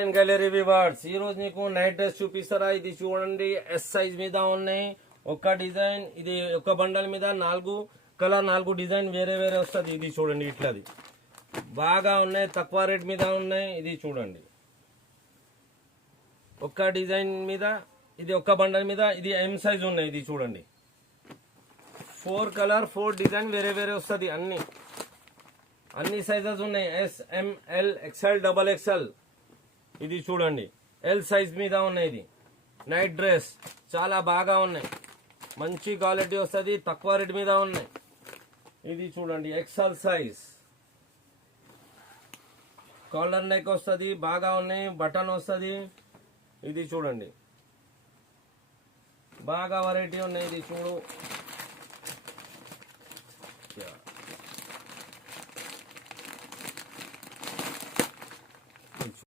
And gallery viewers ఈ రోజు నీకు నైట్ డ్రెస్ చూపిస్తారా. ఇది చూడండి ఎస్ సైజ్ మీద ఉన్నాయి. ఒక డిజైన్ ఇది ఒక బండల్ మీద 4 కలర్ 4 డిజైన్ వేరే వేరే వస్తుంది. ఇది చూడండి ఇట్లాది బాగా ఉన్నాయి, తక్కువ రేట్ మీద ఉన్నాయి. ఇది చూడండి ఒక్క డిజైన్ మీద ఇది ఒక్క బండల్ మీద ఇది ఎం సైజ్ ఉన్నాయి. ఇది చూడండి 4 కలర్ 4 డిజైన్ వేరే వేరే వస్తుంది. అన్ని సైజెస్ ఉన్నాయి. S M L XL double XL. ఇది చూడండి ఎల్ సైజ్ మీద ఉన్నాయి. ఇది నైట్ డ్రెస్ చాలా బాగా ఉన్నాయి, మంచి క్వాలిటీ వస్తుంది, తక్కువ రేట్ మీద ఉన్నాయి. ఇది చూడండి ఎక్స్ఎల్ సైజ్ కాలర్ నెక్ వస్తుంది, బాగా ఉన్నాయి, బటన్ వస్తుంది. ఇది చూడండి బాగా వెరైటీ ఉన్నాయి. ఇది చూడు